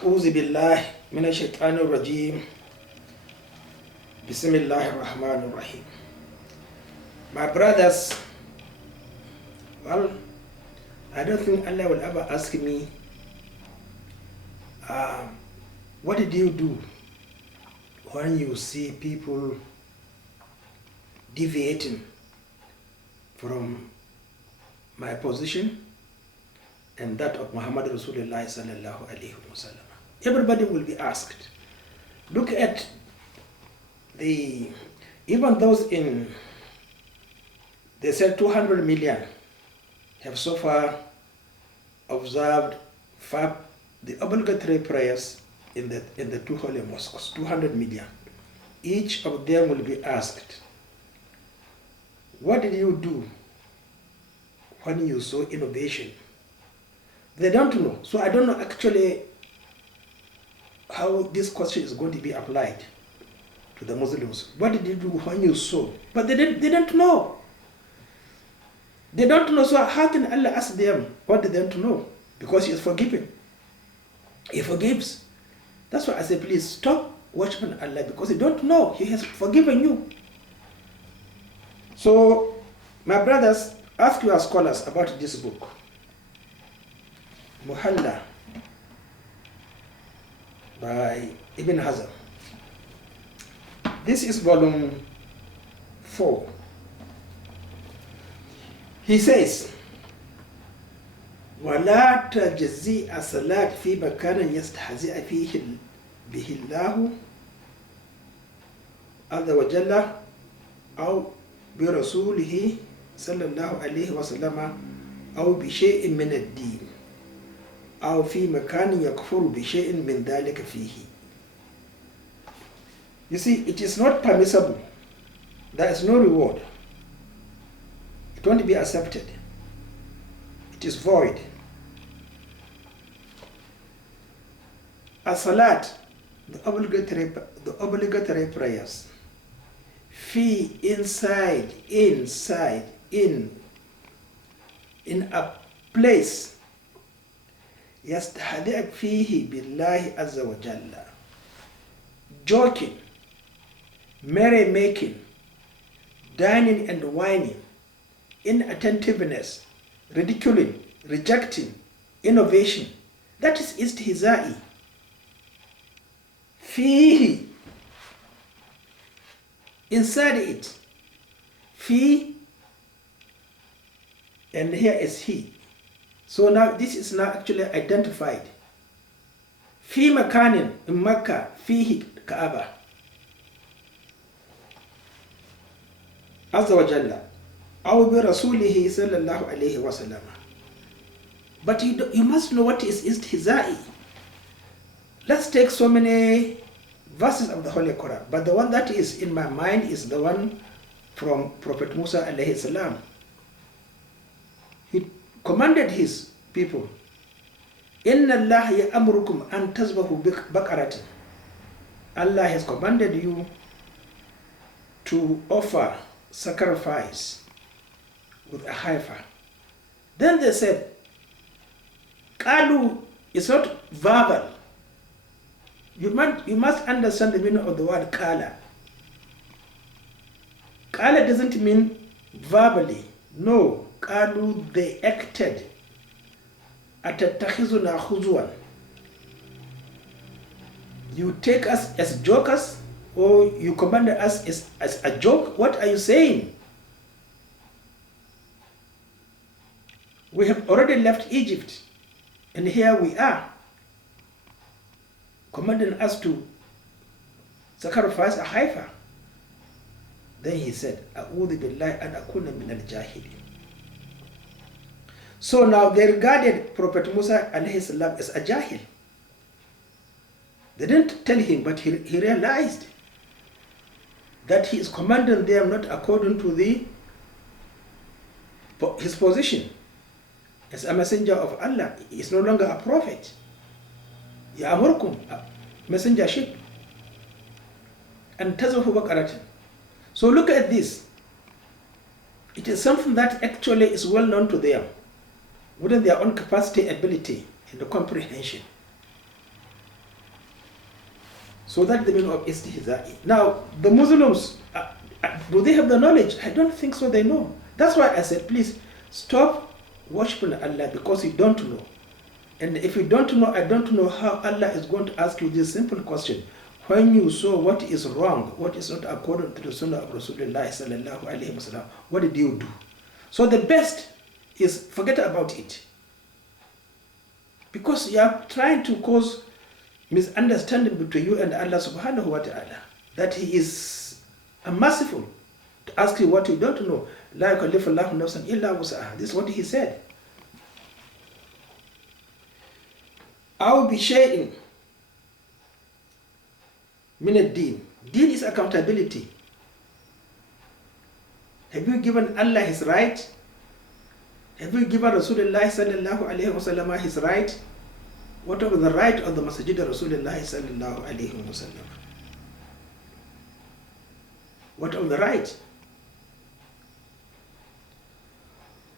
أعوذ بالله من الشيطان الرجيم بسم الله الرحمن الرحيم. My brothers, well, I don't think Allah will ever ask me, what did you do when you see people deviating from my position and that of Muhammad Rasulullah sallallahu alaihi wasallam. Everybody will be asked. Look at even those they said 200 million have so far observed the obligatory prayers in the two holy mosques, 200 million. Each of them will be asked, what did you do when you saw innovation? They don't know. So I don't know actually how this question is going to be applied to the Muslims. What did you do when you saw? But they don't know. They don't know. So how can Allah ask them what they don't know? Because He is forgiving. He forgives. That's why I say, please stop worshiping Allah, because you don't know. He has forgiven you. So, my brothers, ask your scholars about this book, Muhalla by Ibn Hazm. This is volume 4. He says, وَلَا تَجْزِئَ صَلَاةٍ فِي مَكَانٍ يَسْتَهْزِئَ فِيهِ بِهِ اللَّهُ عَزَّ وَجَلَّ أَوْ بِرَسُولِهِ صلى الله عليه وسلم أو بشيء من الدين أو في مكان يكفر بشيء من ذلك فيه. You see, it is not permissible. There is no reward. It won't be accepted. It is void. As-salat, the obligatory prayers, inside in a place يستهدئ فيه بالله عز وجل, joking, merrymaking, dining and whining, inattentiveness, ridiculing, rejecting, innovation. That is istihza'i. فيه, inside it. Fi, and here is he. So now this is now actually identified. Fi makanin, in Makkah, fihi Kaaba. Azza wa Jalla. Aw bi rasulihi sallallahu alayhi wa sallam. But you must know what is istihza'i. Let's take so many verses of the Holy Quran, but the one that is in my mind is the one from Prophet Musa alayhi salam. He commanded his people, Inna Allah ya'amurukum an tazbahu baqaratin. Allah has commanded you to offer sacrifice with a heifer. Then they said, Qalu is not verbal. You must understand the meaning of the word Qala. Qala doesn't mean verbally. No. Qalu, they acted. Atattakhizuna khuzwan. You take us as jokers, or you command us as a joke? What are you saying? We have already left Egypt, and here we are, commanding us to sacrifice a heifer. Then he said, A'udhu billahi an akuna min al-jahilin. So now they regarded Prophet Musa alayhi salam as a jahil. They didn't tell him, but he realized that he is commanding them not according to his position as a messenger of Allah. He is no longer a prophet. Ya'amurkum, messengership. And tazahu baqaratan. So look at this. It is something that actually is well known to them, within their own capacity, ability, and the comprehension. So that's the meaning of istihza'i. Now, the Muslims, do they have the knowledge? I don't think so, they know. That's why I said, please stop worshiping Allah because you don't know. And if you don't know, I don't know how Allah is going to ask you this simple question. When you saw what is wrong, what is not according to the Sunnah of Rasulullah sallallahu alaihi wasallam, what did you do? So the best is forget about it. Because you are trying to cause misunderstanding between you and Allah subhanahu wa ta'ala. That He is merciful to ask you what you don't know. La yukallifu Allahu nafsan illa wus'aha. This is what He said. أو بشيء من الدين. Deen is accountability. Have you given Allah His right? Have you given Rasulullah sallallahu alayhi wa sallam his right? What of the right of the Masjid Rasulullah sallallahu alayhi wa sallam? What of the right?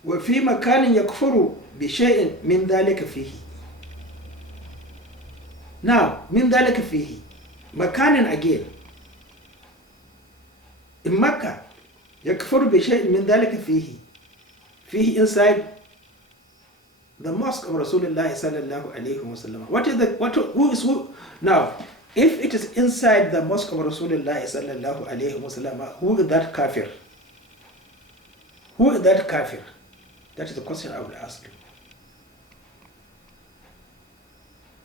وفي مكان يكفر بشيء من ذلك فيه. Now, من ذلك فيه. مكان again. In Makkah, يكفر بشيء من ذلك فيه. فيه inside the mosque of Rasulullah sallallahu alayhi wa sallam. Who is who? Now, if it is inside the mosque of Rasulullah sallallahu alayhi wa sallam, who is that kafir? Who is that kafir? That is the question I will ask you.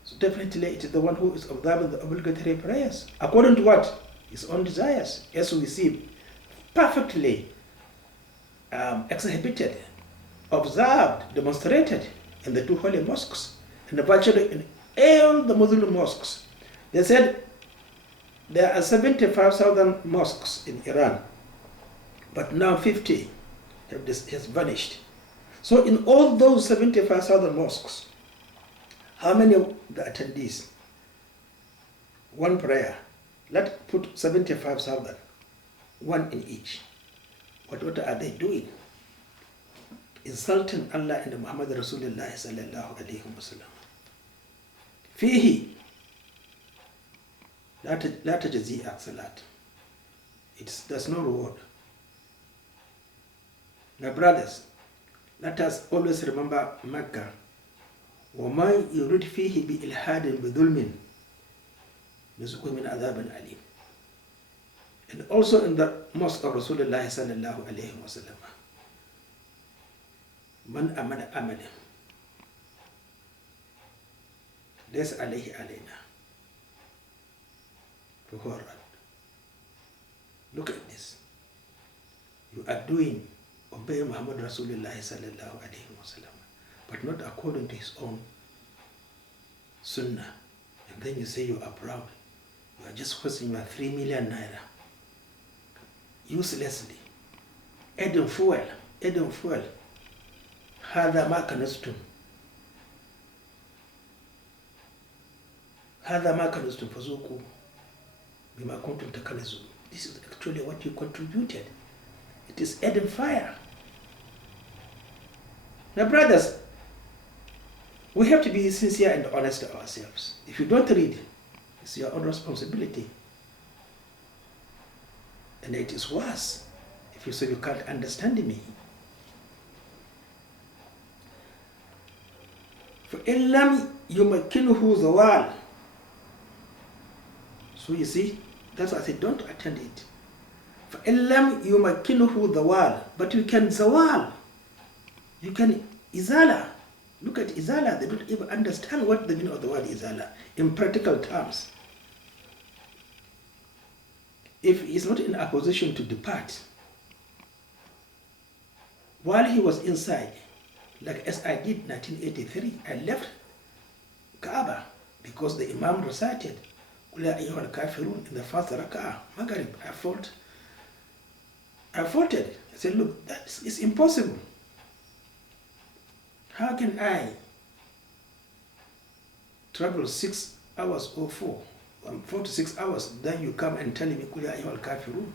So definitely it is the one who is observing the obligatory prayers. According to what? His own desires. As we see, perfectly exhibited, observed, demonstrated in the two holy mosques, and virtually in all the Muslim mosques. They said there are 75,000 mosques in Iran, but now 50 has vanished. So in all those 75,000 mosques, how many of the attendees? One prayer. Let's put 75,000, one in each. What are they doing? Insulting Allah and Muhammad Rasulullah sallallahu alayhi wa sallam. Fihi la tajzi'a salat. There's no reward. My brothers, let us always remember Makkah. وَمَنْ يُرِدْ فِيهِ بِإِلْحَادٍ بِظُلْمٍ نُزِقْهُ مِنْ عَذَابٍ أَلِيمٍ. And also in the mosque of Rasulullah sallallahu alayhi wa sallam. Man amana amana. Laysa alayhi alayna. Abhorred. Look at this. You are doing obey Muhammad Rasulullah sallallahu alayhi wa sallam, but not according to his own sunnah. And then you say you are proud. You are just wasting your 3 million naira uselessly. Adding fuel. هذا ما كنزتم. هذا ما كنزتم فذوقوا بما كنتم تكنزون. This is actually what you contributed. It is adding fire. Now, brothers, we have to be sincere and honest to ourselves. If you don't read, it's your own responsibility. And it is worse if you say you can't understand me. فَإِنْ لَمْ يُمَكِّنُهُ زَوَالٍ. So you see, that's why I said don't attend it. فَإِنْ لَمْ يُمَكِّنُهُ زَوَالٍ. But you can zawal. You can izala. Look at izala. They don't even understand what the meaning of the word izala in practical terms. If he is not in a position to depart, while he was inside, like as I did 1983, I left Kaaba because the Imam recited قُلْ يَا أَيُّهَا الْكَافِرُونَ in the first raka'at, Maghrib. I faulted. I said, look, that is impossible. How can I travel 6 hours or 4 to 6 hours, then you come and tell me قُلْ يَا أَيُّهَا الْكَافِرُونَ?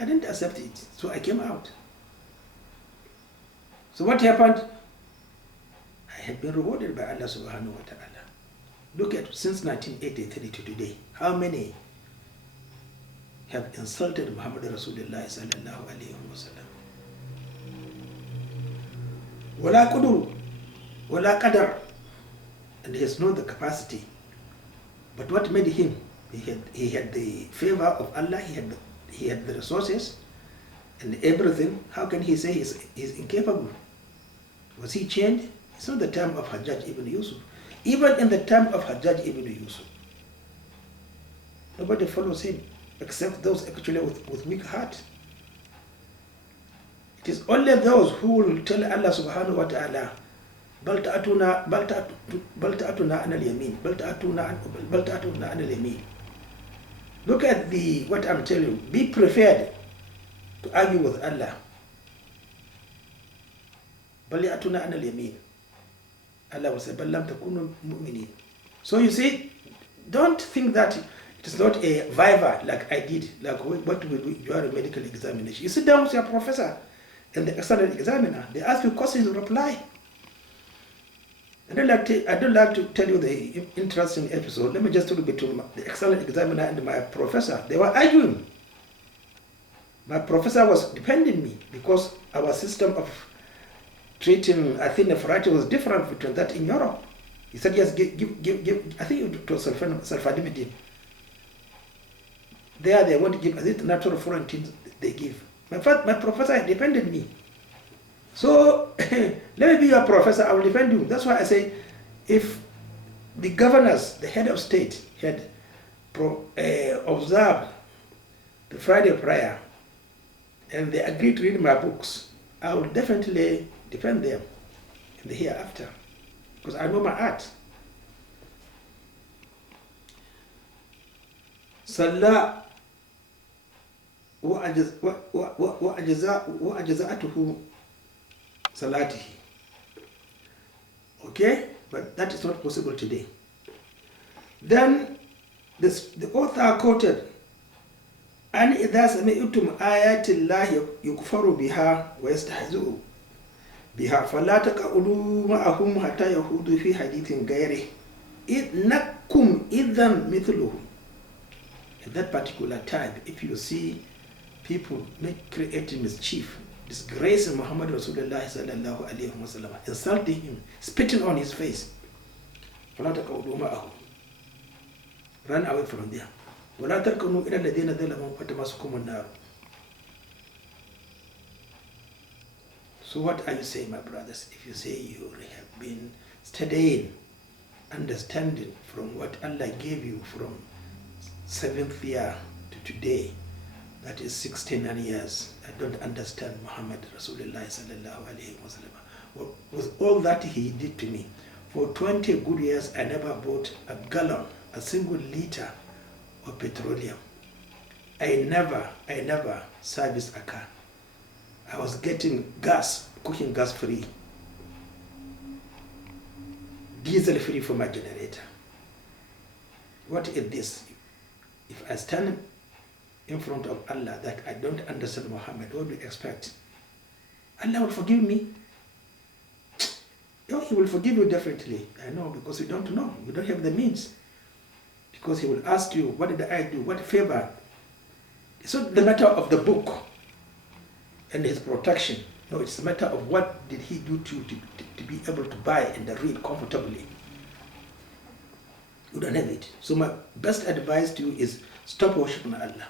I didn't accept it, so I came out. So what happened? I had been rewarded by Allah subhanahu wa ta'ala. Look at since 1983 to today, how many have insulted Muhammad Rasulullah sallallahu alayhi wa sallam? Wala qudur, wala qadar, and he has not the capacity. But what made him? He had the favor of Allah. He had the resources and everything. How can he say he's incapable? Was he changed? It's not the time of Hajjaj ibn Yusuf. Even in the time of Hajjaj ibn Yusuf, nobody follows him except those actually with weak heart. It is only those who will tell Allah subhanahu wa ta'ala, بل تأتuna عن اليمين بل تأتuna عن اليمين. Look at what I'm telling you. Be prepared to argue with Allah. بل يأتuna عن اليمين. Allah will say, بل لم تكونوا مؤمنين. So you see, don't think that it is not a viva like I did, like what will you are a medical examination. You sit down with your professor and the external examiner. They ask you questions, you reply. I don't like to tell you the interesting episode. Let me just tell you between the external examiner and my professor. They were arguing. My professor was defending me because our system of treating athenephritis was different between that in Europe. He said, yes, give I think it was sulfadimidine. There they want to give, as it natural foreign things they give. My professor defended me. So, let me be your professor, I will defend you. That's why I say, if the governors, the head of state, had observed the Friday prayer, and they agreed to read my books, I will definitely defend them in the hereafter, because I know my art. Salah وأجزاءته salatihi. Okay, but that is not possible today. Then the author quoted, "An idha sami'tum ayati Allahi yukfaru biha wa yastahzi'u biha fala taq'udu ma'ahum hatta yahudu fi hadithin ghayrihi innakum idhan mithluhum." At that particular time, if you see people creating mischief, disgracing Muhammad Rasulullah sallallahu alayhi wa sallam, insulting him, spitting on his face, run away from there. So what are you saying, my brothers? If you say you have been studying, understanding from what Allah gave you from 7th year to today, that is 69 years. I don't understand Muhammad Rasulullah sallallahu alayhi wa sallam. With all that he did to me, for 20 good years I never bought a gallon, a single liter of petroleum. I never serviced a car. I was getting gas, cooking gas free, diesel free for my generator. What is this? If I stand in front of Allah that I don't understand Muhammad, what do you expect? Allah will forgive me. Oh, he will forgive you definitely. I know, because you don't know. You don't have the means. Because he will ask you, what did I do? What favor? It's not the matter of the book and his protection. No, it's a matter of what did he do to be able to buy and read comfortably. You don't have it. So my best advice to you is stop worshiping Allah.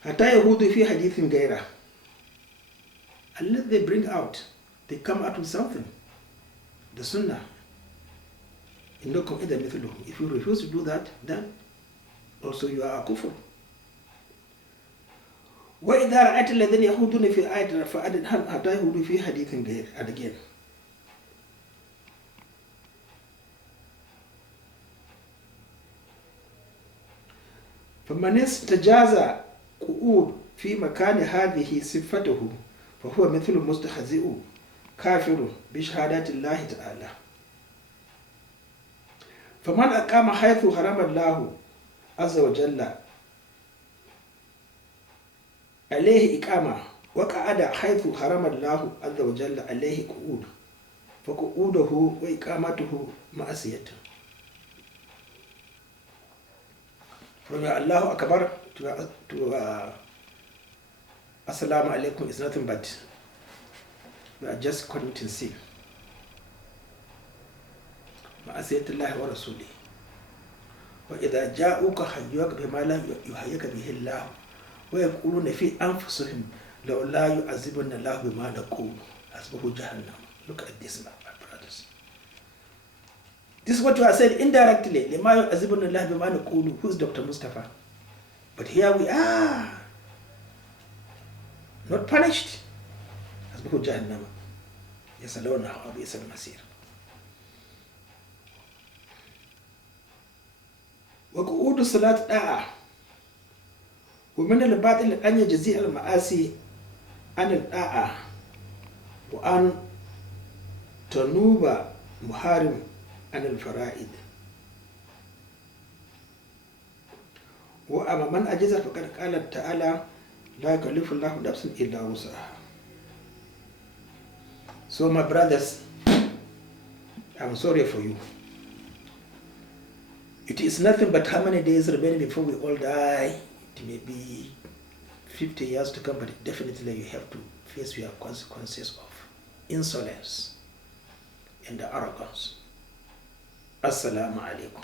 Hatta yahudu fi hadithin gaira. Unless they bring out, they come out with something. The sunnah. If you refuse to do that, then also you are a kufr. وَإِذَا رَأَيْتَ الَّذِينَ يَخُوضُونَ فِي آيَةٍ فَأَعْرِضْ عَنْهُمْ حَتَّى يَخُوضُوا فِي حَدِيثٍ غَيْرِهِ. And again. فَمَنِ اسْتَجَازَ قُعُودَ فِي مَكَانِ هَذِهِ صِفَتُهُ فَهُوَ مِثْلُ مُسْتَهْزِئٍ كَافِرٌ بِشَهَادَةِ اللَّهِ تَعَالَى. فَمَنْ أَقَامَ حَيْثُ حَرَمَ اللَّهُ عَزَّ وَجَلَّ عليه إقامة وقعد حيث حرم الله عز وجل عليه قعود فقعوده وإقامته معصية. From your Allahu Akbar to Assalamu alaikum is nothing but we are just committing sin. معصية الله ورسوله وإذا جاءوك حيوك بما لا يحييك به الله ويقولون في أنفسهم لولا يعذبنا الله بما نقول حسبه جهنم. Look at this, my brothers. This is what you are saying indirectly. لما يعذبنا الله بما نقول. Who is Dr. Mustafa? But here we are, not punished. حسبه جهنم يصلونها وبئس المصير. وقعود الصلاة طاعة ومن الباطل أن يجزي المعاصي عن الطاعة وأن تنوب محارم عن الفرائض وأما من أجز فقد قال تعالى لا يكلف الله نفسا إلا وسعها. So my brothers, I'm sorry for you. It is nothing but how many days remain before we all die. It may be 50 years to come, but definitely you have to face your consequences of insolence and arrogance. Assalamu alaikum.